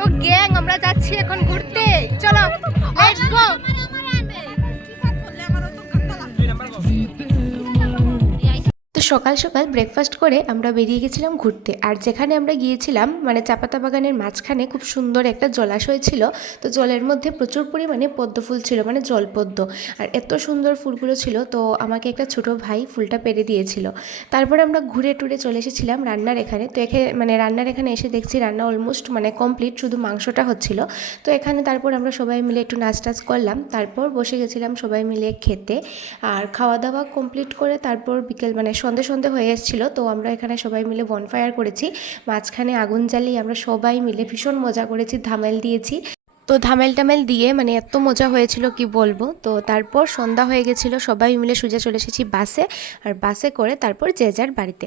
পুরো গ্যাং আমরা যাচ্ছি এখন ঘুরতে। চলো লেটস গো। তো সকাল সকাল ব্রেকফাস্ট করে আমরা বেরিয়ে গেছিলাম ঘুরতে। আর যেখানে আমরা গিয়েছিলাম মানে চাপাতা বাগানের মাঝখানে খুব সুন্দর একটা জলাশয় ছিল। তো জলের মধ্যে প্রচুর পরিমাণে পদ্ম ফুল ছিল, মানে জলপদ্ম। আর এত সুন্দর ফুলগুলো ছিল, তো আমাকে একটা ছোট ভাই ফুলটা পেরে দিয়েছিল। তারপর আমরা ঘুরে টুরে চলে এসেছিলাম রান্নার এখানে। তো মানে রান্নার এখানে এসে দেখছি রান্না অলমোস্ট মানে কমপ্লিট, শুধু মাংসটা হচ্ছিল। তো এখানে তারপর আমরা সবাই মিলে একটু নাচ টাচ করলাম, তারপর বসে গেছিলাম সবাই মিলে খেতে। আর খাওয়া দাওয়া কমপ্লিট করে তারপর বিকেল মানে সন্ধে সন্ধে হয়ে এসেছিলো। তো আমরা এখানে সবাই মিলে বনফায়ার করেছি, মাঝখানে আগুন জ্বালিয়ে আমরা সবাই মিলে ভীষণ মজা করেছি, ধামেল দিয়েছি। তো ধামেল টামেল দিয়ে মানে এত মজা হয়েছিল কি বলবো। তো তারপর সন্ধ্যা হয়ে গেছিলো, সবাই মিলে সোজা চলে এসেছি বাসে। আর বাসে করে তারপর যে যার বাড়িতে।